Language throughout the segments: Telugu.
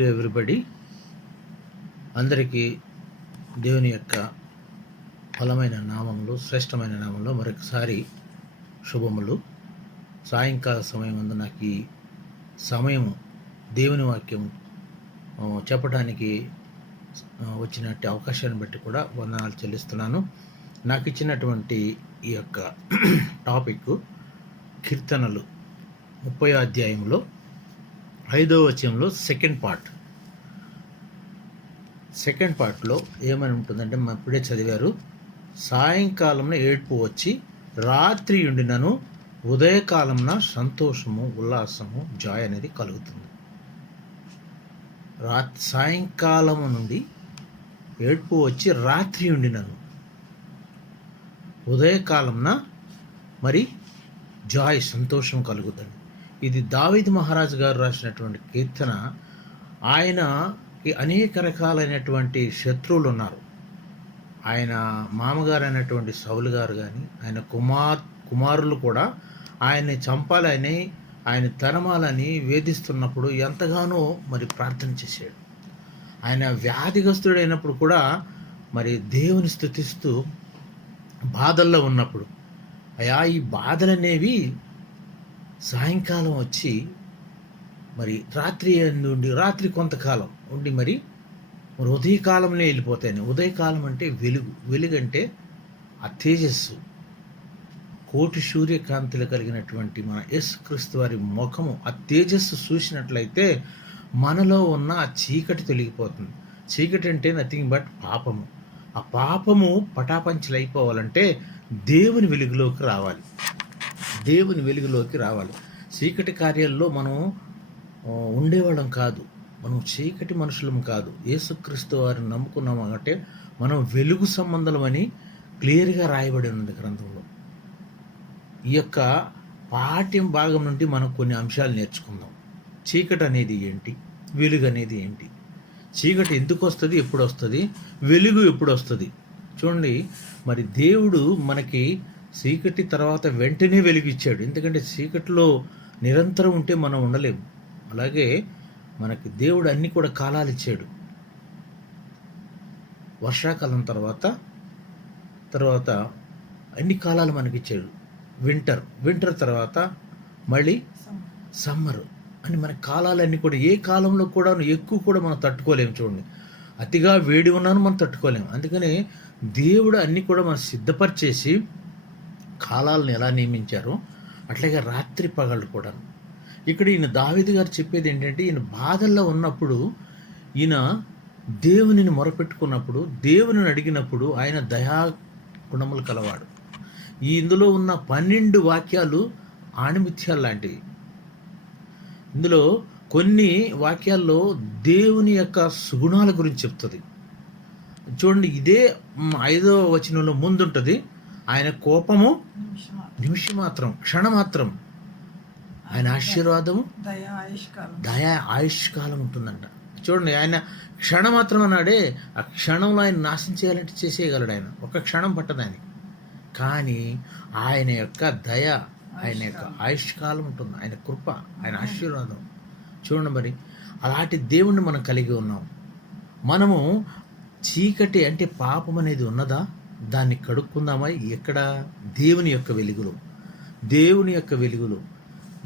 To everybody. అందరికీ దేవుని యొక్క బలమైన నామంలో, శ్రేష్టమైన నామంలో మరొకసారి శుభములు. సాయంకాల సమయం ముందు నాకు ఈ సమయము దేవుని వాక్యం చెప్పడానికి వచ్చినట్టు అవకాశాన్ని బట్టి కూడా వందనాలు చెల్లిస్తున్నాను. నాకు ఇచ్చినటువంటి ఈ యొక్క టాపిక్ కీర్తనలు 30వ అధ్యాయంలో 5వ వచనంలో సెకండ్ పార్ట్లో ఏమని ఉంటుందంటే, మనం ఇప్పుడే చదివారు, సాయంకాలంలో ఏడ్పు వచ్చి రాత్రి ఉండినను ఉదయకాలంన సంతోషము, ఉల్లాసము, జాయ్ అనేది కలుగుతుంది. సాయంకాలము నుండి ఏడ్పు వచ్చి రాత్రి ఉండినను ఉదయకాలంన మరి జాయ్, సంతోషం కలుగుతుంది. ఇది దావీదు మహారాజు గారు రాసినటువంటి కీర్తన. ఆయనకి అనేక రకాలైనటువంటి శత్రువులు ఉన్నారు. ఆయన మామగారు అయినటువంటి సౌలు గారు కానీ, ఆయన కుమారులు కూడా ఆయన్ని చంపాలని, ఆయన తరమాలని వేధిస్తున్నప్పుడు ఎంతగానో మరి ప్రార్థన చేశాడు. ఆయన వ్యాధిగ్రస్తుడైనప్పుడు కూడా మరి దేవుని స్తుతిస్తూ బాధల్లో ఉన్నప్పుడు, అయా ఈ బాధలనేవి సాయంకాలం వచ్చి మరి రాత్రి కొంతకాలం ఉండి మరి ఉదయకాలంలో వెళ్ళిపోతాయని. ఉదయకాలం అంటే వెలుగు అంటే ఆ తేజస్సు, కోటి సూర్యకాంతులు కలిగినటువంటి మన యేసుక్రీస్తు వారి ముఖము, ఆ తేజస్సు చూసినట్లయితే మనలో ఉన్న ఆ చీకటి తొలగిపోతుంది. చీకటి అంటే నథింగ్ బట్ పాపము. ఆ పాపము పటాపంచలైపోవాలంటే దేవుని వెలుగులోకి రావాలి. చీకటి కార్యాల్లో మనం ఉండేవాళ్ళం కాదు, మనం చీకటి మనుషులం కాదు. యేసుక్రీస్తు వారిని నమ్ముకున్నాము అంటే మనం వెలుగు సంబంధమని క్లియర్గా రాయబడి ఉన్నది గ్రంథంలో. ఈ యొక్క పాఠ్యం భాగం నుండి మనం కొన్ని అంశాలు నేర్చుకుందాం. చీకటి అనేది ఏంటి, వెలుగు అనేది ఏంటి, చీకటి ఎందుకు వస్తుంది, ఎప్పుడు వస్తుంది, వెలుగు ఎప్పుడు వస్తుంది. చూడండి, మరి దేవుడు మనకి చీకటి తర్వాత వెంటనే వెలిగిచ్చాడు. ఎందుకంటే చీకటిలో నిరంతరం ఉంటే మనం ఉండలేము. అలాగే మనకి దేవుడు అన్ని కూడా కాలాలు ఇచ్చాడు. వర్షాకాలం తర్వాత అన్ని కాలాలు మనకి ఇచ్చాడు. వింటర్ తర్వాత మళ్ళీ సమ్మర్ అని మన కాలాలన్నీ కూడా, ఏ కాలంలో కూడా ఎక్కువ కూడా మనం తట్టుకోలేము. చూడండి, అతిగా వేడి ఉన్నాను మనం తట్టుకోలేము. అందుకని దేవుడు అన్ని కూడా మనం సిద్ధపరిచేసి కాలాలను ఎలా నియమించారో అట్లాగే రాత్రి పగళ్ళు కూడా. ఇక్కడ ఈయన దావీదు గారు చెప్పేది ఏంటంటే, ఈయన బాధల్లో ఉన్నప్పుడు, ఈయన దేవునిని మొరపెట్టుకున్నప్పుడు, దేవుని అడిగినప్పుడు ఆయన దయా గుణములు కలవాడు. ఇందులో ఉన్న 12 వాక్యాలు ఆణిముత్యాలు లాంటివి. ఇందులో కొన్ని వాక్యాల్లో దేవుని యొక్క సుగుణాల గురించి చెప్తుంది. చూడండి, ఇదే 5వ వచనంలో ముందుంటుంది, ఆయన కోపము నిమిషమాత్రం, క్షణమాత్రం, ఆయన ఆశీర్వాదము దయా ఆయుష్కాలం ఉంటుందంట. చూడండి, ఆయన క్షణమాత్రం అన్నాడే, ఆ క్షణంలో ఆయన నాశనం చేయాలంటే చేసేయగలడు. ఆయన ఒక క్షణం పట్టదు ఆయన. కానీ ఆయన యొక్క దయ, ఆయన యొక్క ఆయుష్కాలం ఉంటుంది, ఆయన కృప, ఆయన ఆశీర్వాదం. చూడండి, మరి అలాంటి దేవుణ్ణి మనం కలిగి ఉన్నాం. మనము చీకటి అంటే పాపం అనేది ఉన్నదా, దాన్ని కడుక్కుందామా? ఎక్కడ? దేవుని యొక్క వెలుగులో.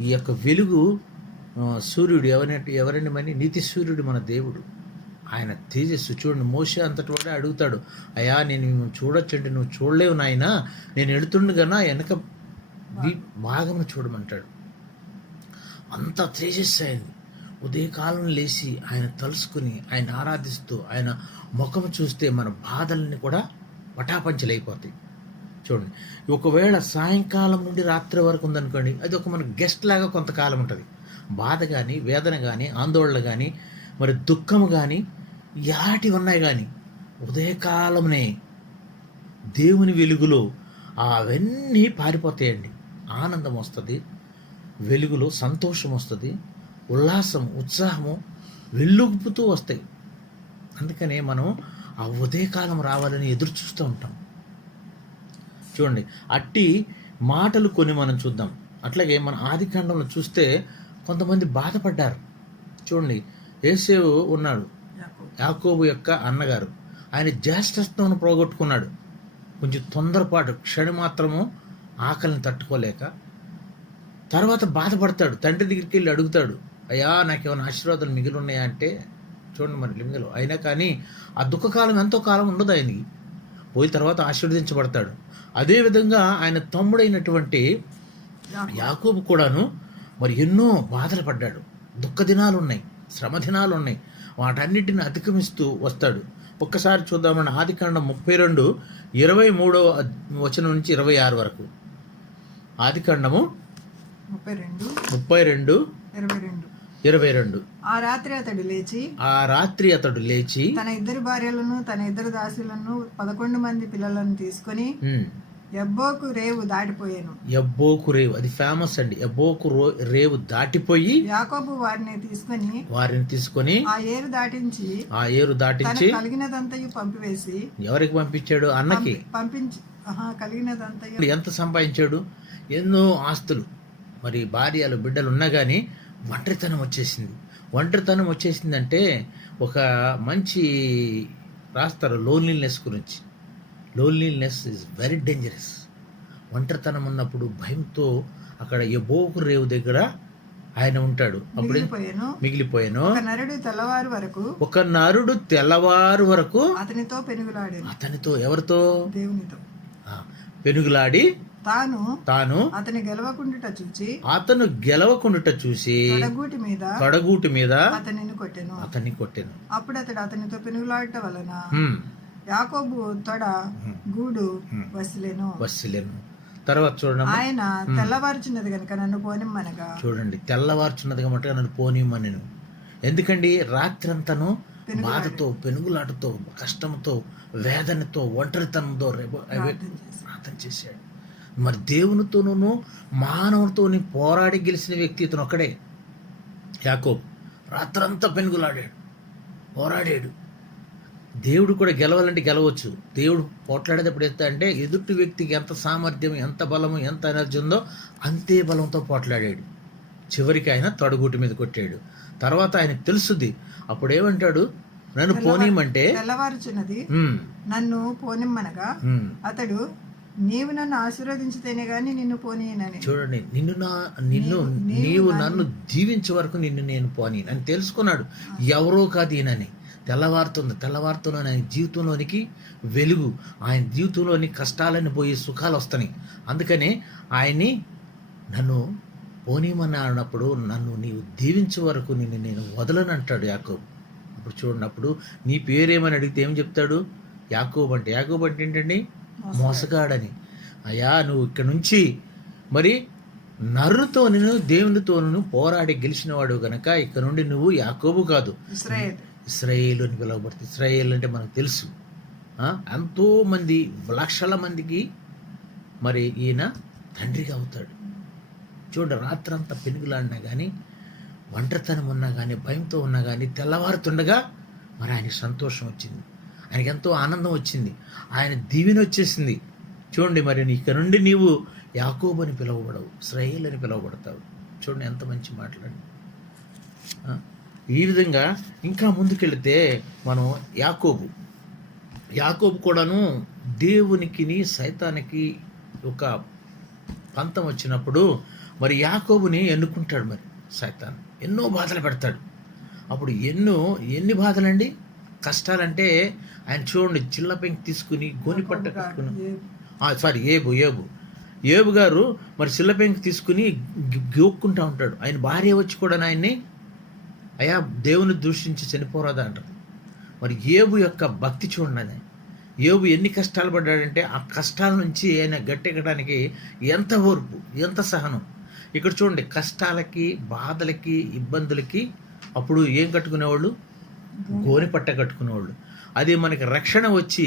ఈ యొక్క వెలుగు సూర్యుడు ఎవరండి మరి? నీతి సూర్యుడు మన దేవుడు. ఆయన తేజస్సు చూడండి. మోషే అంతటి వాడే అడుగుతాడు, అయ్యా నేను చూడొచ్చండి, నువ్వు చూడలేవు నాయనా, నేను వెళుతుండగా వెనక భాగమును చూడమంటాడు. అంత తేజస్సు అయింది. ఉదయకాలం లేచి ఆయన తలుసుకుని, ఆయన ఆరాధిస్తూ, ఆయన ముఖం చూస్తే మన బాధలన్నీ కూడా పటాపంచలైపోతాయి. చూడండి, ఒకవేళ సాయంకాలం నుండి రాత్రి వరకు ఉందనుకోండి, అది ఒక మన గెస్ట్ లాగా కొంతకాలం ఉంటుంది. బాధ కానీ, వేదన కానీ, ఆందోళన కానీ, మరి దుఃఖము కానీ, ఇలాంటివి ఉన్నాయి. కానీ ఉదయకాలంనే దేవుని వెలుగులో అవన్నీ పారిపోతాయండి. ఆనందం వస్తుంది, వెలుగులో సంతోషం వస్తుంది, ఉల్లాసం, ఉత్సాహము వెల్లుగుపుతూ వస్తాయి. అందుకనే మనం ఆ ఉదయకాలం రావాలని ఎదురు చూస్తూ ఉంటాం. చూడండి, అట్టి మాటలు కొన్ని మనం చూద్దాం. అట్లాగే మన ఆదికాండంలో చూస్తే కొంతమంది బాధపడ్డారు. చూడండి, ఏసేవు ఉన్నాడు, యాకోబు. యాకోబు యొక్క అన్నగారు. ఆయన జ్యేష్ఠత్వం పోగొట్టుకున్నాడు. కొంచెం తొందరపాటు, క్షణమాత్రము ఆకలిని తట్టుకోలేక తర్వాత బాధపడతాడు. తండ్రి దగ్గరికి వెళ్ళి అడుగుతాడు, అయ్యా నాకేమైనా ఆశీర్వాదాలు మిగిలి ఉన్నాయా అంటే, చూడండి మరి మిగిలి అయినా కానీ ఆ దుఃఖకాలం ఎంతో కాలం ఉండదు ఆయనకి. పోయి తర్వాత ఆశీర్వదించబడతాడు. అదేవిధంగా ఆయన తమ్ముడైనటువంటి యాకోబు కూడాను మరి ఎన్నో బాధలు పడ్డాడు. దుఃఖ దినాలు ఉన్నాయి, శ్రమ దినాలు ఉన్నాయి. వాటన్నిటిని అధిగమిస్తూ వస్తాడు. ఒక్కసారి చూద్దామని ఆదికాండం 32:23 వచనం నుంచి 26 వరకు. ఆదికాండము 32:22. ఆ రాత్రి అతడు లేచి తన 2 భార్యలను తన 2 దాసులను 11 మంది పిల్లలను తీసుకొని యబ్బోకు రేవు దాటిపోయాను. యబ్బోకు రేవు అది ఫేమస్ అండి. యబ్బోకు రేవు దాటిపోయి యాకోబు వారిని తీసుకొని ఆ ఏరు దాటించి కలిగినదంతయు పంపివేసి. ఎవరికి పంపించాడు? అన్నకి కలిగినదంతయు. ఎంత సంపాదించాడు? ఎన్నో ఆస్తులు, మరి భార్యలు బిడ్డలు ఉన్నా కానీ ఒంటరితనం వచ్చేసింది. ఒంటరితనం వచ్చేసిందంటే ఒక మంచి రాస్తారు లోన్లీనెస్ గురించి. Loneliness is very dangerous. ఒంటరితనం ఉన్నప్పుడు భయంతో అక్కడ యబ్బోకు రేవు దగ్గర ఆయన ఉంటాడు. అప్పుడు మిగిలిపోయాను. ఒక నరుడు తెల్లవారు వరకు అతనితో ఎవరితో? దేవునితో పెనుగులాడి తాను అతను గెలవకుండుట చూసి కడగూటి మీద అతన్ని కొట్టెను. అప్పుడు అతడు అతనితో పెనుగులాడట వలన యాకోబు తొడ గూడు వసిలేను. తర్వాత చూడండి, ఆయన తెల్లవారుచున్నది కనుక నన్ను పోనిమ్మనగా. చూడండి, తెల్లవారుచున్నది కనుక నన్ను పోనిమ్మనెను. ఎందుకండి? రాత్రంతను బాధతో, పెనుగులాటతో, కష్టంతో, వేదనతో, ఒంటరితనంతో ప్రార్థన చేశాడు. మరి దేవునితోనూ మానవునితోని పోరాడి గెలిచిన వ్యక్తి ఇతను ఒక్కడే, యాకోబు. రాత్రంతా పెనుగులాడాడు, పోరాడాడు. దేవుడు కూడా గెలవాలంటే గెలవచ్చు. దేవుడు పోట్లాడేటప్పుడు ఎంత అంటే ఎదుటి వ్యక్తికి ఎంత సామర్థ్యం, ఎంత బలము, ఎంత ఎనర్జీ ఉందో అంతే బలంతో పోట్లాడాడు. చివరికి ఆయన తొడగూటి మీద కొట్టాడు. తర్వాత ఆయనకు తెలుసుది. అప్పుడు ఏమంటాడు? నన్ను పోనీయమంటే తెల్లవారుచున్నది నన్ను పోనిమ్మనగా అతడు నీవు నన్ను ఆశీర్వదించితేనే గాని నిన్ను పోనీయనని. చూడండి, నీవు నన్ను దీవించే వరకు నిన్ను నేను పోనీ అని తెలుసుకున్నాడు. ఎవరో కాదు ఈయనని. తెల్లవారుతున్న ఆయన జీవితంలోనికి వెలుగు, ఆయన జీవితంలోని కష్టాలని పోయి సుఖాలు వస్తాయి. అందుకని ఆయన్ని నన్ను పోనీమని అన్నప్పుడు నన్ను నీవు దీవించే వరకు నిన్ను నేను వదలను అంటాడు యాకోబు. అప్పుడు చూడండి, అప్పుడు నీ పేరేమని అడిగితే ఏం చెప్తాడు? యాకోబు అంటే ఏంటండి? మోసగాడని. అయ్యా నువ్వు ఇక్కడ నుంచి మరి నరుతోను దేవునితోనూ పోరాడి గెలిచినవాడు గనక ఇక్కడ నుండి నువ్వు యాకోబు కాదు, ఇశ్రాయేలు అని పిలువబడుతుంది. ఇశ్రాయేల్ అంటే మనకు తెలుసు, ఎంతో మంది లక్షల మందికి మరి ఈయన తండ్రిగా అవుతాడు. చూడండి, రాత్రంతా పెనుగులాడినా కానీ, ఒంటరితనం ఉన్నా కానీ, భయంతో ఉన్నా కానీ, తెల్లవారుతుండగా మరి ఆయనకి సంతోషం వచ్చింది, ఆయనకి ఎంతో ఆనందం వచ్చింది, ఆయన దీవెన వచ్చేసింది. చూడండి, మరి ఇక్కడ నుండి నీవు యాకోబు అని పిలువబడవు, ఇశ్రాయేల్ అని పిలువబడతావు. చూడండి ఎంత మంచి మాట్లాడి. ఈ విధంగా ఇంకా ముందుకెళితే మనం యాకోబు కూడాను దేవునికి సైతానికి ఒక పంతం వచ్చినప్పుడు మరి యాకోబుని ఎన్నుకుంటాడు. మరి సైతాన్ ఎన్నో బాధలు పెడతాడు. అప్పుడు ఎన్ని బాధలండి, కష్టాలంటే ఆయన చూడండి, చిల్ల పెంకి తీసుకుని గోనిపట్ట కట్టుకుని ఏబు గారు మరి చిల్ల పెంకి తీసుకుని గోక్కుంటా ఉంటాడు. ఆయన భార్య వచ్చి కూడా ఆయన్ని అయ్యా దేవుని దూషించి చనిపోరాదా అంటారు. మరి ఏబు యొక్క భక్తి చూడండి, ఏబు ఎన్ని కష్టాలు పడ్డాడంటే ఆ కష్టాల నుంచి ఆయన గట్టెక్కడానికి ఎంత ఓర్పు, ఎంత సహనం. ఇక్కడ చూడండి, కష్టాలకి, బాధలకి, ఇబ్బందులకి అప్పుడు ఏం కట్టుకునేవాళ్ళు? గోనెపట్ట కట్టుకునేవాళ్ళు. అది మనకి రక్షణ వచ్చి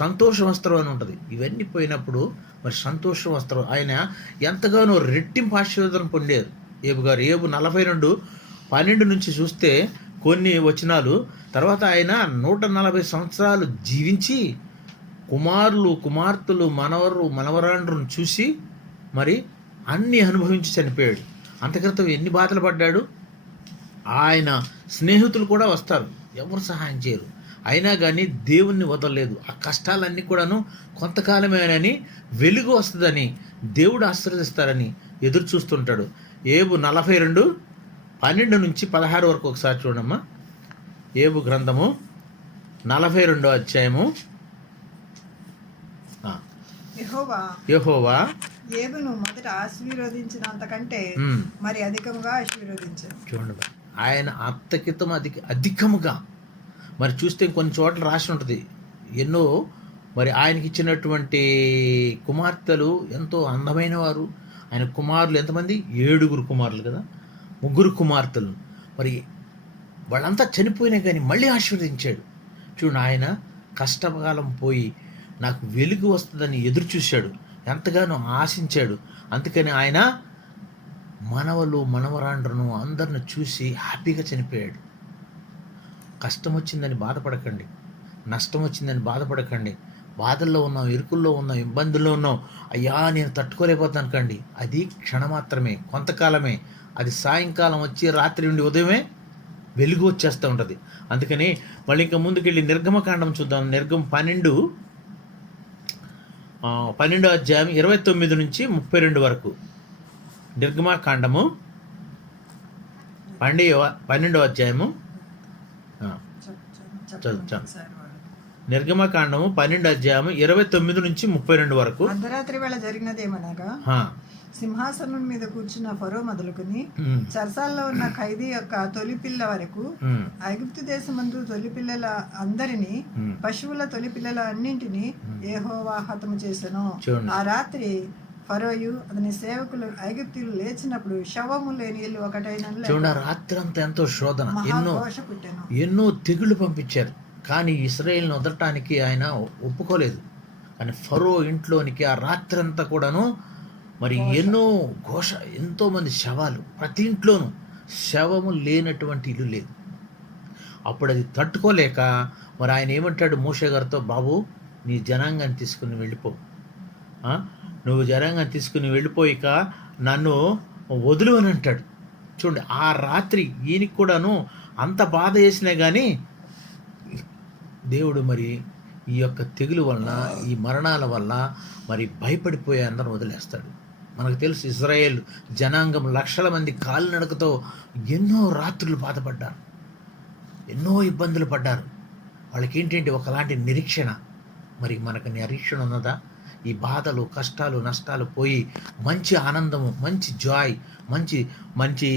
సంతోష వస్త్రం అని ఉంటుంది. ఇవన్నీ పోయినప్పుడు మరి సంతోష వస్త్రం ఆయన ఎంతగానో రెట్టింపు ఆశీర్వాదం పొందారు ఏబు గారు. ఏబు 42:12 నుంచి చూస్తే కొన్ని వచనాలు, తర్వాత ఆయన 140 సంవత్సరాలు జీవించి కుమారులు, కుమార్తెలు, మనవరాండ్రును చూసి మరి అన్నీ అనుభవించి చనిపోయాడు. అంతక్రితం ఎన్ని బాధలు పడ్డాడు, ఆయన స్నేహితులు కూడా వస్తారు, ఎవరు సహాయం చేయరు. అయినా కానీ దేవుణ్ణి వదలలేదు. ఆ కష్టాలన్నీ కూడాను కొంతకాలమేనని, వెలుగు వస్తుందని, దేవుడు ఆశీర్వదిస్తారని ఎదురు చూస్తుంటాడు. ఏబు 42:12-16 వరకు ఒకసారి చూడమ్మా. ఏబు గ్రంథము 42వ అధ్యాయము. యెహోవా ఏబును మొదట ఆశీర్వదించినంతకంటే మరి అధికముగా ఆశీర్వదించాడు. చూడండి, ఆయన అంతకితం అధికముగా. మరి చూస్తే కొన్ని చోట్ల రాసి ఉంటుంది ఎన్నో. మరి ఆయనకి ఇచ్చినటువంటి కుమార్తెలు ఎంతో అందమైన వారు. ఆయన కుమారులు ఎంతమంది? 7 కుమారులు కదా, 3 కుమార్తెలు. మరి వాళ్ళంతా చనిపోయినా కానీ మళ్ళీ ఆశీర్వదించాడు. చూడండి, ఆయన కష్టకాలం పోయి నాకు వెలుగు వస్తుందని ఎదురు చూశాడు, ఎంతగానో ఆశించాడు. అందుకని ఆయన మనవలు మనవరాండ్రను అందరిని చూసి హ్యాపీగా చనిపోయాడు. కష్టం వచ్చిందని బాధపడకండి, నష్టం వచ్చిందని బాధపడకండి. బాధల్లో ఉన్నాం, ఇరుకుల్లో ఉన్నాం, ఇబ్బందుల్లో ఉన్నాం. అయ్యా నేను తట్టుకోలేకపోతాను కండి. అది క్షణమాత్రమే, కొంతకాలమే. అది సాయంకాలం వచ్చి రాత్రి నుండి ఉదయమే వెలుగు వచ్చేస్తూ ఉంటుంది. అందుకని మళ్ళీ ఇంకా ముందుకెళ్ళి నిర్గమకాండం చూద్దాం. నిర్గమ 12వ అధ్యాయం 29-32 వరకు. నిర్గమకాండము 12వ అధ్యాయము. నిర్గమకాండము 12వ అధ్యాయము 29-32 వరకు. అర్ధరాత్రి వేళ జరిగినదేమనగా, సింహాసనం మీద కూర్చున్న ఫరో మొదలుకొని చెరసాల్లో ఉన్న ఖైదీ యొక్క తొలి పిల్ల వరకు ఐగుప్తు దేశమందు తొలి పిల్లల అందరినీ, పశువుల తొలి పిల్లల అన్నింటినీ యెహోవా హతము చేసెను. ఆ రాత్రి ఫరోయు అతని సేవకులు ఐగుప్తీయులు లేచినప్పుడు శవము లేని ఇల్లు ఒకటైన రాత్రి అంతా ఎంతో శోధన, ఎన్నో తెగుళ్ళు పంపించారు. కానీ ఇశ్రాయేలును వదలటానికి ఆయన ఒప్పుకోలేదు. కానీ ఫరో ఇంట్లోనికి ఆ రాత్రి అంతా కూడాను మరి ఎన్నో ఘోష, ఎంతోమంది శవాలు, ప్రతి ఇంట్లోనూ శవము లేనటువంటి ఇల్లు లేదు. అప్పుడు అది తట్టుకోలేక మరి ఆయన ఏమంటాడు మోషే గారితో, బాబు నీ జనాంగాన్ని తీసుకుని వెళ్ళిపో, నువ్వు జనాంగాన్ని తీసుకుని వెళ్ళిపోయిక నన్ను వదులు అని అంటాడు. చూడండి, ఆ రాత్రి ఈయనకి కూడాను అంత బాధ వేసినా కానీ దేవుడు మరి ఈ యొక్క తెగులు వలన, ఈ మరణాల వల్ల మరి భయపడిపోయి అందరూ వదిలేస్తాడు. మనకు తెలుసు ఇజ్రాయేల్ జనాంగం లక్షల మంది కాలినడకతో ఎన్నో రాత్రులు బాధపడ్డారు, ఎన్నో ఇబ్బందులు పడ్డారు. వాళ్ళకి ఏంటంటే ఒకలాంటి నిరీక్షణ. మరి మనకు నిరీక్షణ ఉన్నదా? ఈ బాధలు, కష్టాలు, నష్టాలు పోయి మంచి ఆనందము, మంచి జాయ్, మంచి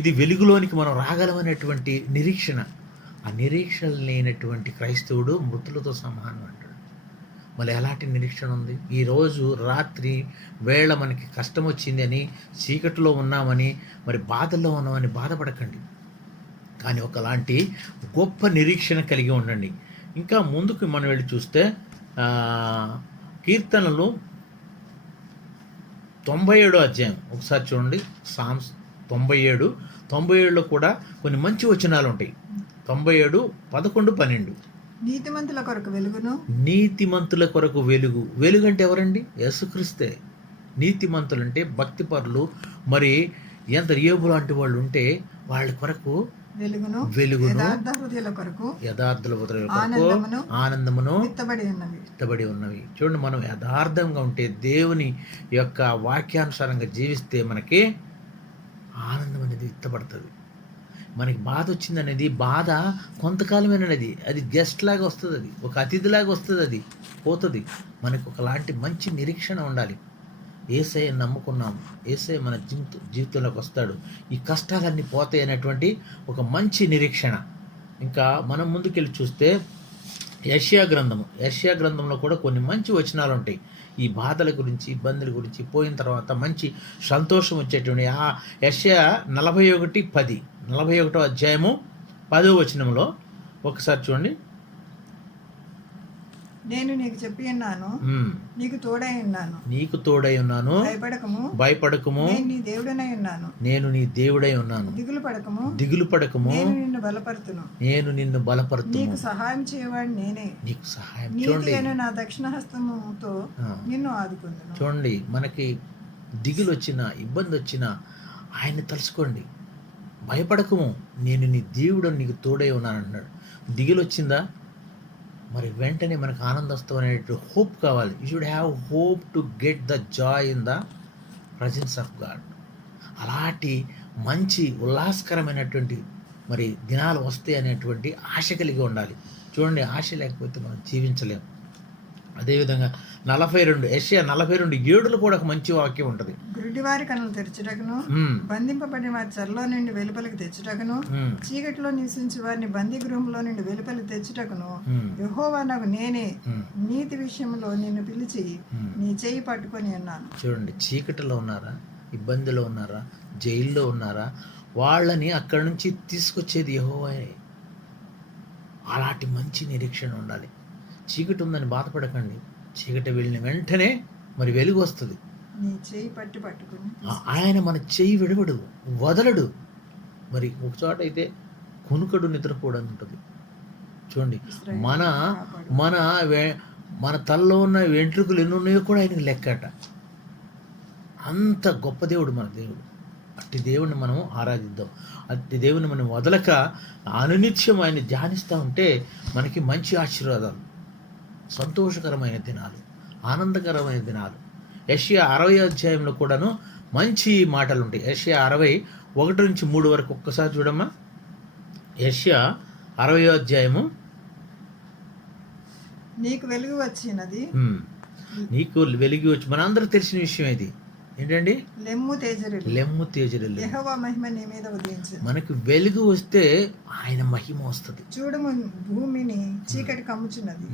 ఇది వెలుగులోనికి మనం రాగలమనేటువంటి నిరీక్షణ. ఆ నిరీక్షణ లేనటువంటి క్రైస్తవుడు మృతులతో సమానం అంటాడు. మళ్ళీ ఎలాంటి నిరీక్షణ ఉంది? ఈరోజు రాత్రి వేళ మనకి కష్టం వచ్చింది అని, చీకటిలో ఉన్నామని, మరి బాధల్లో ఉన్నామని బాధపడకండి. కానీ ఒకలాంటి గొప్ప నిరీక్షణ కలిగి ఉండండి. ఇంకా ముందుకు మనం వెళ్ళి చూస్తే కీర్తనలు 97వ అధ్యాయం ఒకసారి చూడండి. సామ్స్ 97లో కూడా కొన్ని మంచి వచనాలు ఉంటాయి. 97, 11, 12. నీతిమంతుల కొరకు వెలుగును. నీతిమంతుల కొరకు వెలుగు. వెలుగు అంటే ఎవరండి? యేసుక్రీస్తే. నీతిమంతులు అంటే భక్తిపరులు. మరి ఎంత యోబు లాంటి వాళ్ళు ఉంటే వాళ్ళ కొరకు వెలుగును, యథార్థుల కొరకు ఆనందమును విత్తబడి ఉన్నవి. చూడండి, మనం యథార్థంగా ఉంటే, దేవుని యొక్క వాక్యానుసారంగా జీవిస్తే మనకి ఆనందం అనేది విత్తబడుతుంది. మనకి బాధ వచ్చిందనేది, బాధ కొంతకాలమేనది, అది గెస్ట్ లాగా వస్తుంది, అది ఒక అతిథిలాగా వస్తుంది, అది పోతుంది. మనకు ఒకలాంటి మంచి నిరీక్షణ ఉండాలి. యేసయ్య నమ్ముకున్నాము, యేసయ్య మన జీవితంలోకి వస్తాడు, ఈ కష్టాలన్నీ పోతాయి అనేటువంటి ఒక మంచి నిరీక్షణ. ఇంకా మనం ముందుకెళ్ళి చూస్తే యెషయా గ్రంథంలో కూడా కొన్ని మంచి వచనాలు ఉంటాయి. ఈ బాధల గురించి, ఇబ్బందుల గురించి, పోయిన తర్వాత మంచి సంతోషం వచ్చేటువంటి ఆ యెషయా 41వ అధ్యాయము 10వ వచనంలో ఒకసారి చూడండి. నేను నీకు చెప్పి ఉన్నాను, నీకు తోడై ఉన్నాను, భయపడకము, నేను నీ దేవుడై ఉన్నాను, దిగులు పడకము, నేను నిన్ను బలపరుతును, నీకు సహాయం చేయవాడు నేనే, నీకు సహాయం. చూడండి, నా దక్షిణ హస్తముతో నిన్ను ఆదుకుందును. చూడండి, మనకి దిగులు వచ్చినా, ఇబ్బంది వచ్చినా ఆయన్ని తలుసుకోండి, భయపడకము, నేను నీ దేవుడు, నీకు తోడై ఉన్నాను అంటున్నాడు. దిగులు వచ్చిందా? మరి వెంటనే మనకు ఆనందోత్సవం అనేటువంటి హోప్ కావాలి. You should have hope to get the Joy in the presence of God. అలాంటి మంచి ఉల్లాసకరమైనటువంటి మరి దినాలు వస్తాయి అనేటువంటి ఆశ కలిగి ఉండాలి. చూడండి, ఆశ లేకపోతే మనం జీవించలేం. అదేవిధంగా 42 యెషయా 42:7 కూడా ఒక మంచి వాక్యం ఉంటుంది. గుడ్డివారి కన్నులు తెరచుటకును, బంధింపబడిన వారి చెరలో నుండి వెలుపలికి తెచ్చుటకును, చీకటిలో నివసించి వారిని బందీ గృహంలో నుండి వెలుపలికి తెచ్చుటకును, యెహోవా నాకు నేనే నీతి విషయంలో నిన్ను పిలిచి నీ చేయి పట్టుకొని ఉన్నాను. చూడండి, చీకటిలో ఉన్నారా, ఇబ్బందిలో ఉన్నారా, జైల్లో ఉన్నారా, వాళ్ళని అక్కడి నుంచి తీసుకొచ్చేది యెహోవాయే. అలాంటి మంచి నిరీక్షణ ఉండాలి. చీకటి ఉందని బాధపడకండి. చీకటి వెళ్ళిన వెంటనే మరి వెలుగు వస్తుంది. నీ చేయి పట్టుకొని ఆయన మన చేయి విడవడు, వదలడు. మరి ఒక చోట అయితే కునుకడు నిద్రపోవడం ఉంటుంది. చూడండి, మన మన మన తలలో ఉన్న వెంట్రుకలు ఎన్ని ఉన్నాయో కూడా ఆయనకు లెక్కట. అంత గొప్ప దేవుడు మన దేవుడు. అట్టి దేవుడిని మనం ఆరాధిద్దాం. అట్టి దేవుని మనం వదలక అనునిత్యం ఆయన ధ్యానిస్తూ ఉంటే మనకి మంచి ఆశీర్వాదాలు, సంతోషకరమైన దినాలు, ఆనందకరమైన దినాలు. యెషయా 60 కూడాను మంచి మాటలు ఉంటాయి. యెషయా 60:1-3 వరకు ఒక్కసారి చూడమ్మా. యెషయా 60 నీకు వెలుగు వచ్చినది, నీకు వెలుగు వచ్చి, మనందరూ తెలిసిన విషయం ఇది ఏంటండి? లెమ్ము తేజరిల్లు, యెహోవా మహిమ నీ మీద ఉదయించింది. మనకు వెలుగు వస్తే ఆయన మహిమ వస్తుంది. చూడము, భూమిని చీకటి కమ్ముచున్నది,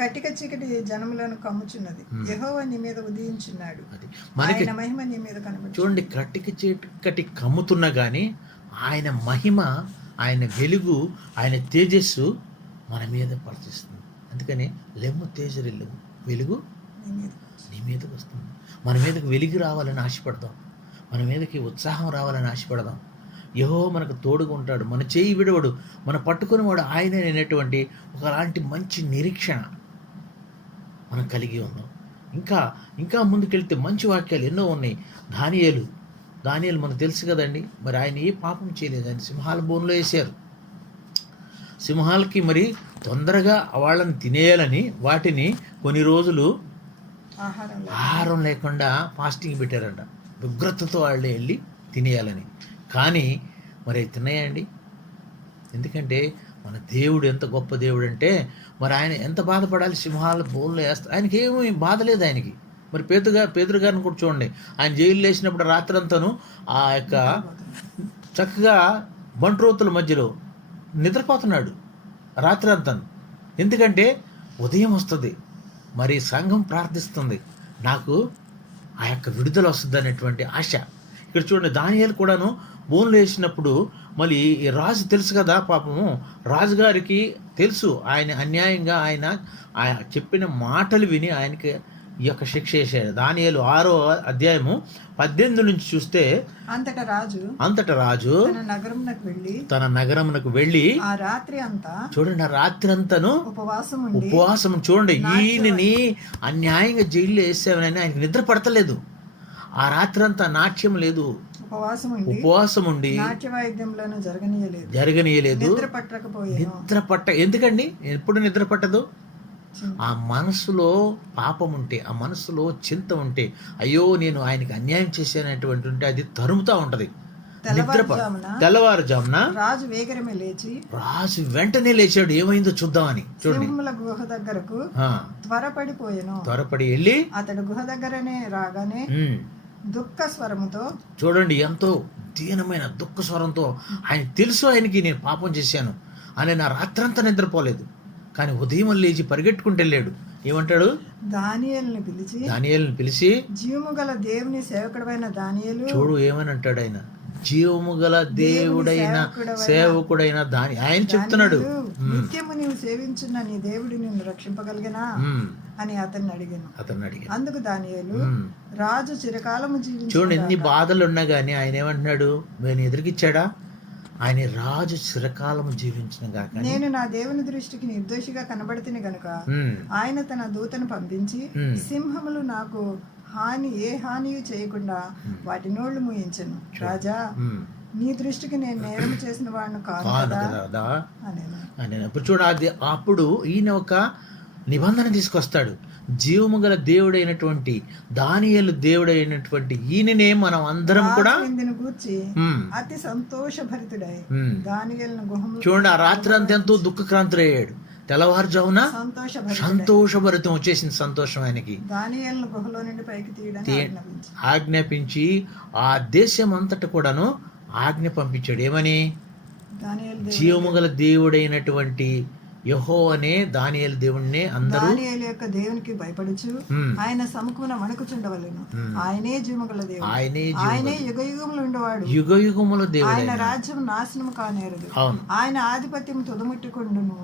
కటిక చీకటి జనములను కమ్ముచున్నది, యెహోవా నీ మీద ఉదయించున్నాడు, ఆయన మహిమ నీ మీద కనబడుతుంది. చూడండి, కటిక చీకటి కమ్ముతున్నా కానీ ఆయన మహిమ, ఆయన వెలుగు, ఆయన తేజస్సు మన మీద ప్రవర్తిస్తుంది. అందుకని లెమ్ము తేజరిల్లు, వెలుగు నీ మీదకి వస్తుంది. మన మీదకి వెలుగు రావాలని ఆశపడదాం, మన మీదకి ఉత్సాహం రావాలని ఆశపడదాం. యెహోవా మనకు తోడుగా ఉంటాడు, మన చేయి విడవడు, మన పట్టుకునేవాడు ఆయనే అనేటువంటి ఒకలాంటి మంచి నిరీక్షణ మనం కలిగి ఉన్నాం. ఇంకా ముందుకెళ్తే మంచి వాక్యాలు ఎన్నో ఉన్నాయి. దానియేలు మనకు తెలుసు కదండి. మరి ఆయన ఏ పాపం చేయలేదు. ఆయన సింహాల బోన్లో వేశారు. సింహాలకి మరి తొందరగా వాళ్ళని తినేయాలని వాటిని కొన్ని రోజులు ఆహారం లేకుండా ఫాస్టింగ్ పెట్టారంట. ఉగ్రతతో వాళ్ళే వెళ్ళి తినేయాలని. కానీ మరి తిన్నాయండి? ఎందుకంటే మన దేవుడు ఎంత గొప్ప దేవుడు అంటే మరి ఆయన ఎంత బాధపడాలి. సింహాల బోన్లో వేస్తారు, ఆయనకి ఏమీ బాధ లేదు ఆయనకి. మరి పేతురు గారిని కూడా చూడండి, ఆయన జైలు వేసినప్పుడు రాత్రంతాను ఆ యొక్క చక్కగా బంట్రోతుల మధ్యలో నిద్రపోతున్నాడు రాత్రంతాను. ఎందుకంటే ఉదయం వస్తుంది, మరి సంఘం ప్రార్థిస్తుంది, నాకు ఆ యొక్క విడుదల వస్తుంది అనేటువంటి ఆశ. ఇక్కడ చూడండి, దానియేలు కూడాను బోన్లు వేసినప్పుడు మళ్ళీ ఈ రాజు తెలుసు కదా, పాపము రాజుగారికి తెలుసు ఆయన అన్యాయంగా ఆయన చెప్పిన మాటలు విని ఆయనకి ఈ యొక్క శిక్ష వేసాడు. దానియేలు 6:18 నుంచి చూస్తే, అంతటా రాజు తన నగరమునకు వెళ్ళి ఆ రాత్రి అంతా, చూడండి, ఆ రాత్రి అంతాను ఉపవాసం. చూడండి, ఈయనని అన్యాయంగా జైల్లో వేసామని ఆయనకి నిద్ర పడతలేదు. ఆ రాత్రి అంతా నాట్యం లేదు, ఉపవాసం ఉండి జరగనీయలేదు. నిద్ర ఎందుకండి ఎప్పుడు నిద్ర పట్టదు? ఆ మనసులో పాపం ఉంటే, ఆ మనసులో చింత ఉంటే, అయ్యో నేను ఆయనకి అన్యాయం చేశానటువంటి ఉంటే అది తరుముతా ఉంటది. తెల్లవారుజామున రాజు వెంటనే లేచాడు, ఏమైందో చూద్దామని. చూడండి, గుహ దగ్గరకు త్వరపడి వెళ్ళి అతడు గుహ దగ్గరనే రాగానే దుఃఖ స్వరముతో, చూడండి, ఎంతో దీనమైన దుఃఖ స్వరంతో, ఆయన తెలుసు ఆయనకి నేను పాపం చేశాను అని, నా రాత్రంతా నిద్రపోలేదు. కానీ ఉదయం లేచి పరిగెట్టుకుంటూ వెళ్ళాడు. ఏమంటాడు? దానియేలుని పిలిచి జీవము గల దేవుని సేవకుడైన దానియేలు, చూడు ఏమని అంటాడు ఆయన, జీవము గల దేవుడైన సేవకుడైన ఆయన చెప్తున్నాడు, నిత్యము నీవు సేవించున్న నీ దేవుడు నిన్ను రక్షింపగలిగినా అని అతన్ని అడిగాను. అందుకు దానియేలు, రాజు చిరకాలము జీవించు. చూడండి, ఎన్ని బాధలు ఉన్నా గానీ ఆయన ఏమంటున్నాడు? నేను ఎదురుకిచ్చాడా? ఆయన రాజు చిరకాలము జీవించిన గాక, నేను నా దేవుని దృష్టికి నిర్దోషిగా కనబడితేనే గనుక ఆయన తన దూతను పంపించి సింహములు నాకు ఏ హాని చేయకుండా వాటి నోళ్లు మూయించను. రాజా, నీ దృష్టికి నేను నేరం చేసిన వాడిని కాను కాను కదా కదా అనేను. అని ఇప్పుడు చూడ అప్పుడు ఈయన ఒక నిబంధన తీసుకొస్తాడు. జీవము గల దేవుడైనటువంటి దానియేలు దేవుడైనటువంటి ఈయననే మనం అందరం కూడా రాజు గూర్చి ఉమ్, అతి సంతోషభరితుడై ఉమ్. దానియేలును గుహంలో చూడండి, ఆ రాత్రి అంతా ఎంతో దుఃఖక్రాంతుడయ్యాడు. తెల్లవారుజామున సంతోషభరితం వచ్చేసింది, సంతోషం ఆయనకి. దానియేలును గుహలో నుండి పైకి తీయడానికి ఆజ్ఞాపించి ఆజ్ఞాపించి ఆ దేశం అంతట కూడాను ఆజ్ఞ పంపించాడు. ఏమని? దానియేలు జీవము గల దేవుడైనటువంటి యెహోవానే దానియేలు దేవుణ్ణి అందరూ దానియేలు యొక్క దేవునికి భయపడుచు ఆయన సముఖమున వణకుచుండవలెను. ఆయనే జీవముగల దేవుడు, ఆయనే ఆయనే యుగయుగములు ఉండేవాడు. యుగ యుగముల దేవుడు. ఆయన రాజ్యం నాశనము కానేరదు, అవును. ఆయన ఆధిపత్యం తుదముట్టుకుండును.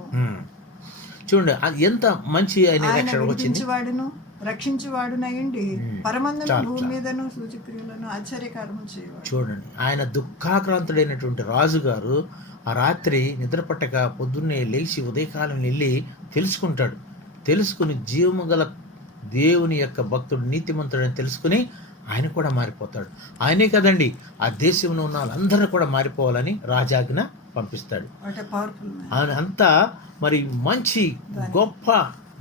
చూడండి ఎంత మంచి ఆయన ఆయన రక్షణ వచ్చింది. విడిపించువాడును రక్షించువాడునయుండి పరమందును భూమి మీదను సూచక్రియలను ఆశ్చర్యకారము చేయవాడు. చూడండి, ఆయన దుఃఖాక్రాంతుడైనటువంటి రాజుగారు ఆ రాత్రి నిద్ర పట్టక పొద్దున్నే లేచి ఉదయకాలం వెళ్ళి తెలుసుకుంటాడు. తెలుసుకుని జీవము గల దేవుని యొక్క భక్తుడు నీతిమంతుడని తెలుసుకుని ఆయన కూడా మారిపోతాడు. ఆయనే కదండి, ఆ దేశంలో ఉన్న వాళ్ళందరూ కూడా మారిపోవాలని రాజాజ్ఞ పంపిస్తాడు. ఆయన అంతా మరి మంచి గొప్ప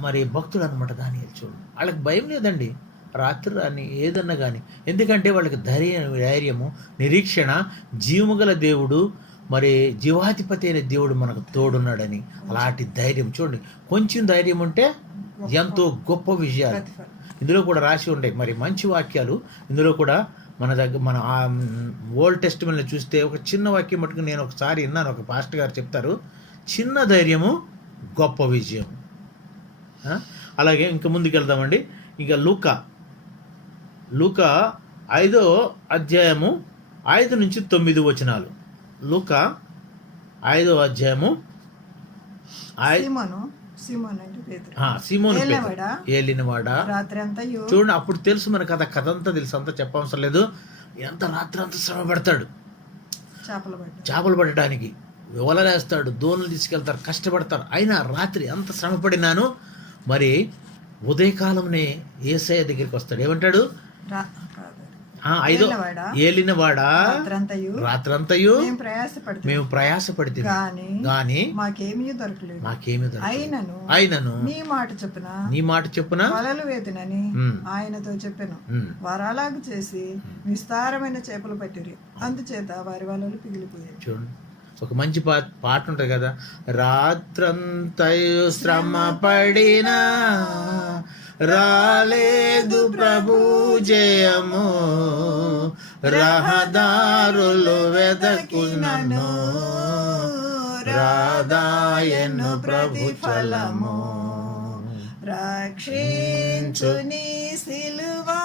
మరి భక్తుడు అనమాట దానియేలు. చూడు, వాళ్ళకి భయం లేదండి రాత్రి అని ఏదన్నా కానీ. ఎందుకంటే వాళ్ళకి ధైర్యము, నిరీక్షణ, జీవము గల దేవుడు, మరి జీవాధిపతి అయిన దేవుడు మనకు తోడున్నాడని అలాంటి ధైర్యం. చూడండి, కొంచెం ధైర్యం ఉంటే ఎంతో గొప్ప విజయాలు ఇందులో కూడా రాసి ఉంటాయి. మరి మంచి వాక్యాలు ఇందులో కూడా మన దగ్గర మన ఓల్డ్ టెస్టిమెంట్లో చూస్తే ఒక చిన్న వాక్యం మటుకు నేను ఒకసారి విన్నాను. ఒక పాస్టర్ గారు చెప్తారు, చిన్న ధైర్యము గొప్ప విజయం. అలాగే ఇంకా ముందుకు వెళ్దామండి. ఇంకా లూకా 5వ అధ్యాయము 5 నుంచి 9 వచనాలు. లూకా 5వ అధ్యాయము సీమోను ఏలినవాడా. చూడండి, అప్పుడు తెలుసు మన కథ అంతా తెలుసు, అంతా చెప్పవసరం లేదు. ఎంత రాత్రి అంతా శ్రమ పెడతాడు చేపలు పట్టడానికి, వలలేస్తాడు, దోణులు తీసుకెళ్తారు, కష్టపడతారు. అయినా రాత్రి అంత శ్రమ పడినాను. మరి ఉదయకాలంనే యేసయ్య దగ్గరికి వస్తాడు. ఏమంటాడు? ఏలినవాడా, రాత్రంతయు మేము ప్రయాసపడితే గాని మాకేమీ దొరకలేదు. అయినను నీ మాట చెప్పున వలలు వేతునని ఆయనతో చెప్పాను. వారు అలాగ చేసి విస్తారమైన చేపలు పట్టిరి, అందుచేత వారి వలలు పిగిలిపోయాయి. చూడండి, ఒక మంచి పాట ఉంటుంది కదా, రాత్రంతయు శ్రమ పడినా రాలేదు ప్రభు జయము, రహదారులు వెదకునను రాదాయను ప్రతిఫలము, రక్షించుని సిలువా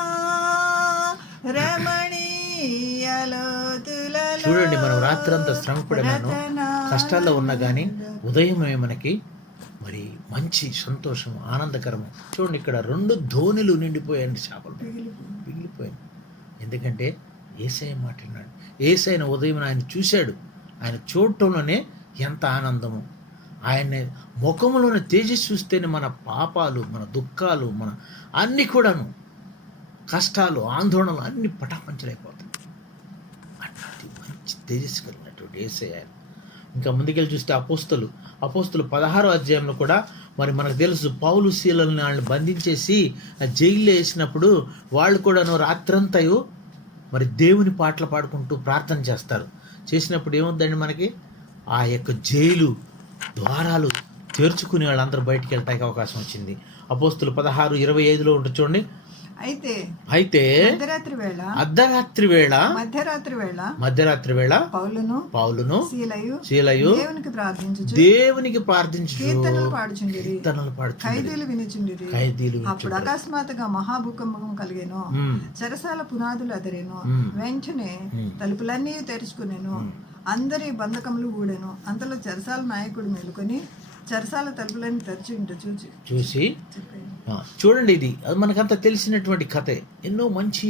రమణీయలోతులలో. చూడండి, మనం రాత్రంతా శ్రమ పడినాను, కష్టాల్లో ఉన్నా కానీ ఉదయమే మనకి మరి మంచి సంతోషం, ఆనందకరము. చూడండి, ఇక్కడ 2 ధోనిలు నిండిపోయాయండి, చేపలు పిగిలిపోయాయి. ఎందుకంటే యేసయ్య మాట్లాడినాడు. యేసయ్యను ఉదయం ఆయన చూశాడు. ఆయన చూడటంలోనే ఎంత ఆనందము. ఆయన ముఖంలోని తేజస్సు చూస్తేనే మన పాపాలు, మన దుఃఖాలు, మన అన్నీ కూడాను, కష్టాలు, ఆందోళనలు అన్నీ పటాపంచలైపోతాయి. అట్లాంటి మంచి తేజస్సు కలిగినటువంటి యేసయ్య. ఇంకా ముందుకెళ్ళి చూస్తే అపోస్తలు 16వ అధ్యాయంలో కూడా మరి మనకు తెలుసు, పౌలు శీలను వాళ్ళని బంధించేసి జైల్లో వేసినప్పుడు వాళ్ళు కూడాను రాత్రంతయు మరి దేవుని పాటలు పాడుకుంటూ ప్రార్థన చేస్తారు. చేసినప్పుడు ఏమవుతుందండి, మనకి ఆ యొక్క జైలు ద్వారాలు తెరుచుకుని వాళ్ళందరూ బయటికి వెళ్ళటానికి అవకాశం వచ్చింది. అపోస్తలు 16:25 ఉంటుంది చూడండి. అయితే మధ్యరాత్రి వేళ పౌలును శీలయు దేవునికి ప్రార్థించు కీర్తనలు పాడుచుండిరి. అప్పుడు అకస్మాత్తుగా మహాభూకంపం కలిగేను, చెరసాల పునాదులు అదిరేను, వెంటనే తలుపులన్నీ తెరుచుకునేను, అందరి బంధకములు ఊడెను. అంతలో చెరసాల నాయకుడు మేలుకొని చెరసాల తలుపులన్నీ తెరిచి ఉంటే చూసి చూడండి, ఇది అది మనకంతా తెలిసినటువంటి కథే. ఎన్నో మంచి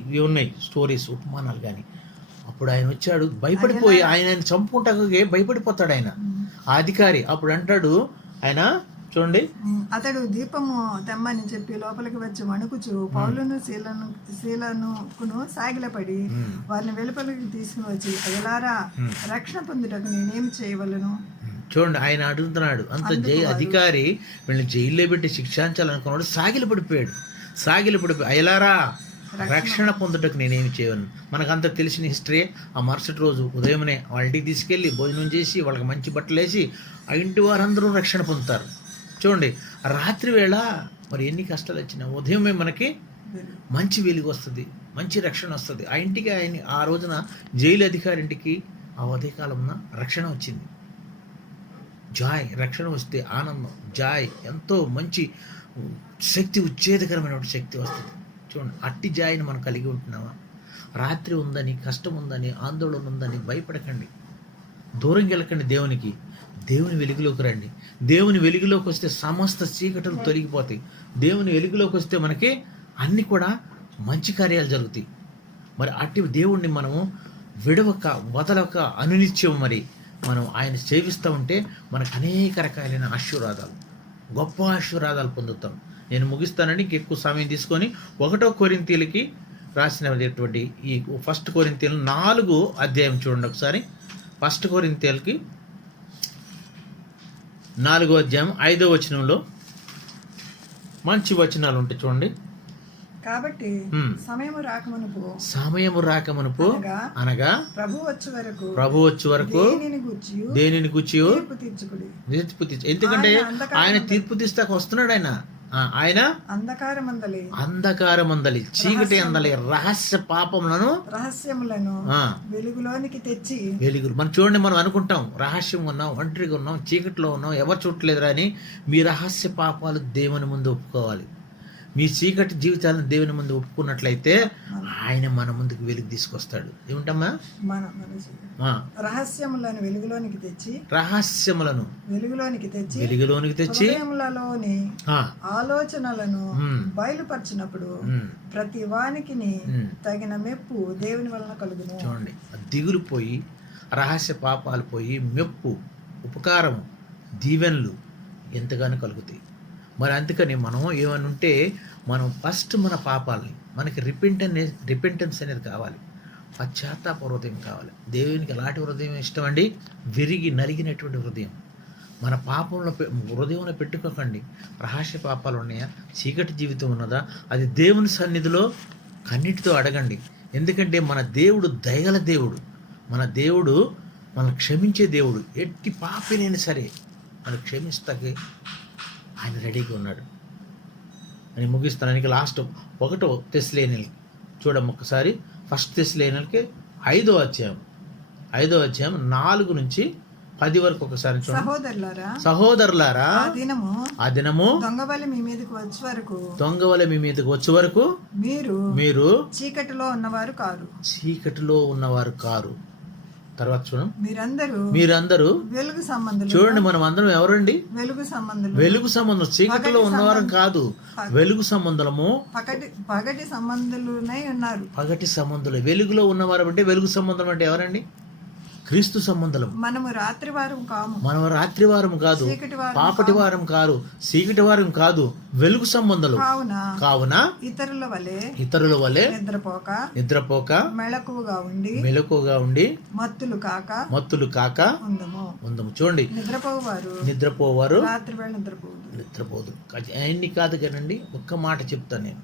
ఇవి ఉన్నాయి, స్టోరీస్, ఉపమానాలు. కానీ అప్పుడు ఆయన వచ్చాడు, భయపడిపోయి ఆయన చంపుకుంటాకే భయపడిపోతాడు ఆయన, ఆ అధికారి. అప్పుడు అంటాడు ఆయన, చూడండి. అతడు దీపము తెమ్మని చెప్పి లోపలికి వచ్చి వణుకుచు పౌలును శీలనుకును సాగిలపడి వారిని వెలుపలికి తీసుకుని వచ్చి అయ్యలారా, రక్షణ పొందుటకు నేనేమి చేయవలను? చూడండి, ఆయన అడుగుతున్నాడు. అంత అధికారి వీళ్ళని జైల్లో పెట్టి శిక్షించాలనుకున్నాడు. సాగిలపడిపోయి అయ్యలారా, రక్షణ పొందుటకు నేనేమి చేయను. మనకంతా తెలిసిన హిస్టరీ. ఆ మరుసటి రోజు ఉదయమే వాళ్ళ ఇంటికి తీసుకెళ్ళి భోజనం చేసి వాళ్ళకి మంచి బట్టలు వేసి ఆ ఇంటి వారందరూ రక్షణ పొందుతారు. చూడండి, రాత్రి వేళ మరి ఎన్ని కష్టాలు వచ్చినా ఉదయమే మనకి మంచి వెలుగు వస్తుంది, మంచి రక్షణ వస్తుంది. ఆ ఇంటికి ఆ రోజున జైలు అధికారి ఇంటికి ఆ ఉదయకాలంలో రక్షణ వచ్చింది. జాయ్, రక్షణ వస్తే ఆనందం, జాయ్, ఎంతో మంచి శక్తి, ఉచ్ఛేదకరమైన శక్తి వస్తుంది. చూడండి, అట్టి జాయిని మనం కలిగి ఉంటున్నామా? రాత్రి ఉందని, కష్టం ఉందని, ఆందోళన ఉందని భయపడకండి. దూరం వెళ్ళకండి దేవుని వెలుగులోకి రండి. దేవుని వెలుగులోకి వస్తే సమస్త చీకటులు తొలగిపోతాయి. దేవుని వెలుగులోకి వస్తే మనకి అన్నీ కూడా మంచి కార్యాలు జరుగుతాయి. మరి అట్టి దేవుణ్ణి మనము విడవక వదలక అనునిత్యం మరి మనం ఆయన సేవిస్తూ ఉంటే మనకు అనేక రకాలైన ఆశీర్వాదాలు, గొప్ప ఆశీర్వాదాలు పొందుతాం. నేను ముగిస్తానని ఎక్కువ సమయం తీసుకొని 1 కొరింథీయులకి రాసినటువంటి ఈ 1 కొరింథీయులు 4వ అధ్యాయం చూడండి ఒకసారి. 1 కొరింథీయులకి 4వ అధ్యాయం 5వ వచనంలో మంచి వచనాలు ఉంటాయి చూడండి. కాబట్టి సమయము రాకమునుపు అనగా ప్రభు వచ్చే వరకు దేనిని గూర్చియో తీర్పు తీర్చు. ఎందుకంటే ఆయన తీర్పు తీస్తాక వస్తున్నాడు. ఆయన అంధకారమందలి చీకటి అందలి రహస్యములను వెలుగులోనికి తెచ్చి వెలుగులు. మనం చూడండి, మనం అనుకుంటాం రహస్యంగా ఉన్నాం, ఒంటరిగా ఉన్నాం, చీకటిలో ఉన్నాం, ఎవరు చూడలేదురా అని. మీ రహస్య పాపాలు దేవుని ముందు ఒప్పుకోవాలి. మీ చీకటి జీవితాలను దేవుని ముందు ఒప్పుకున్నట్లయితే ఆయన మన ముందుకు వెలుగు తీసుకొస్తాడు. ఏమిటమ్మా? రహస్యములను వెలుగులోనికి తెచ్చి ఆలోచనలను బయలుపరిచినప్పుడు ప్రతి వానికి తగిన మెప్పు దేవుని వలన కలుగును. చూడండి, దిగులు పోయి, రహస్య పాపాలు పోయి, మెప్పు, ఉపకారం, దీవెనలు ఎంతగానో కలుగుతాయి. మరి అందుకని మనం ఏమని ఉంటే మనం ఫస్ట్ మన పాపాలని, మనకి రిపెంటెన్స్ అనేది కావాలి, పశ్చాత్తాప హృదయం కావాలి. దేవునికి ఎలాంటి హృదయం ఇష్టం అండి? విరిగి నలిగినటువంటి హృదయం. మన పాపంలో హృదయంలో పెట్టుకోకండి. రహస్య పాపాలు ఉన్నాయా, చీకటి జీవితం ఉన్నదా, అది దేవుని సన్నిధిలో కన్నిటితో అడగండి. ఎందుకంటే మన దేవుడు దయగల దేవుడు. మన దేవుడు మనం క్షమించే దేవుడు. ఎట్టి పాపినైనా సరే మనం క్షమిస్తాకే ఆయన రెడీగా ఉన్నాడు అని ముగిస్తానికి. లాస్ట్ 1 తెస్సలోనికీ చూడము ఒకసారి. 1 తెస్సలోనికీ 5వ అధ్యాయం 4 నుంచి 10 వరకు ఒకసారి చూడండి. సహోదరులారా, ఆ దినము దొంగవలె మీ మీదకి వచ్చే వరకు మీరు చీకటిలో ఉన్నవారు కారు. తర్వాత చూడండి, మీరందరూ వెలుగు సంబంధులు. చూడండి, మనం అందరం ఎవరండి? వెలుగు సంబంధం. చీకటిలో ఉన్నవారం కాదు, వెలుగు సంబంధులము. పగటి సంబంధులు. వెలుగులో ఉన్నవారు అంటే వెలుగు సంబంధం అంటే ఎవరండి? క్రీస్తు సంబంధం. మనము రాత్రివారం కాదు, పాపటి వారం కాదు, చీకటి వారం కాదు, వెలుగు సంబంధులు. కావున ఇతరుల వలె నిద్రపోక మెలకువగా ఉండి మత్తులు కాక ఉందము. చూడండి, నిద్రపోవారు నిద్రపోదు. అన్ని కాదు కానండి, ఒక్క మాట చెప్తాను నేను.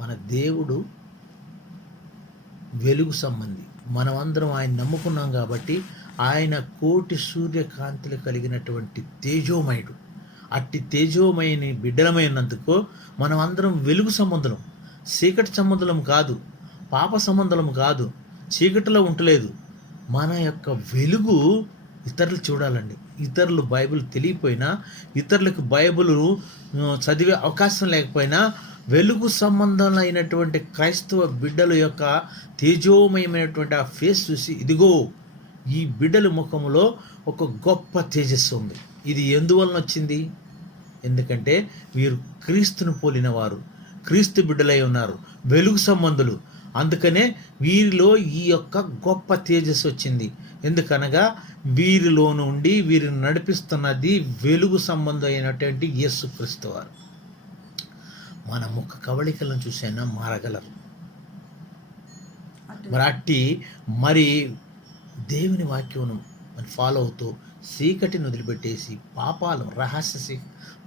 మన దేవుడు వెలుగు సంబంధి. మనమందరం ఆయన నమ్ముకున్నాం కాబట్టి ఆయన కోటి సూర్యకాంతులు కలిగినటువంటి తేజోమయుడు. అట్టి తేజోమయని బిడ్డలమైనందుకు మనం అందరం వెలుగు సంబంధులం, చీకటి సంబంధులం కాదు, పాప సంబంధులం కాదు, చీకటిలో ఉండలేదు. మన యొక్క వెలుగు ఇతరులు చూడాలండి. ఇతరులు బైబిల్ తెలియపోయినా, ఇతరులకు బైబిల్ చదివే అవకాశం లేకపోయినా, వెలుగు సంబంధమైనటువంటి క్రైస్తవ బిడ్డల యొక్క తేజోమయమైనటువంటి ఆ ఫేస్ చూసి, ఇదిగో ఈ బిడ్డల ముఖంలో ఒక గొప్ప తేజస్సు ఉంది. ఇది ఎందువలన వచ్చింది? ఎందుకంటే వీరు క్రీస్తును పోలిన వారు, క్రీస్తు బిడ్డలై ఉన్నారు, వెలుగు సంబంధులు. అందుకనే వీరిలో ఈ యొక్క గొప్ప తేజస్సు వచ్చింది. ఎందుకనగా వీరిలో నుండి వీరిని నడిపిస్తున్నది వెలుగు సంబంధం అయినటువంటి యేసుక్రీస్తు వారు. మన ముఖ కవళికలను చూసైనా మారగలరు. మరి దేవుని వాక్యమును మరి ఫాలో అవుతూ చీకటిని వదిలిపెట్టేసి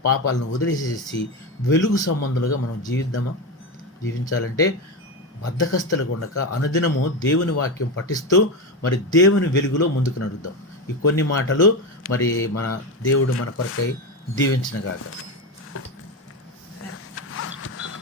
పాపాలను వదిలేసేసి వెలుగు సంబంధులుగా మనం జీవించాలంటే బద్ధకస్తులుగా ఉండక అనుదినము దేవుని వాక్యం పఠిస్తూ మరి దేవుని వెలుగులో ముందుకు నడుద్దాం. ఈ కొన్ని మాటలు మరి మన దేవుడు మన కొరకై దీవించిన గాక.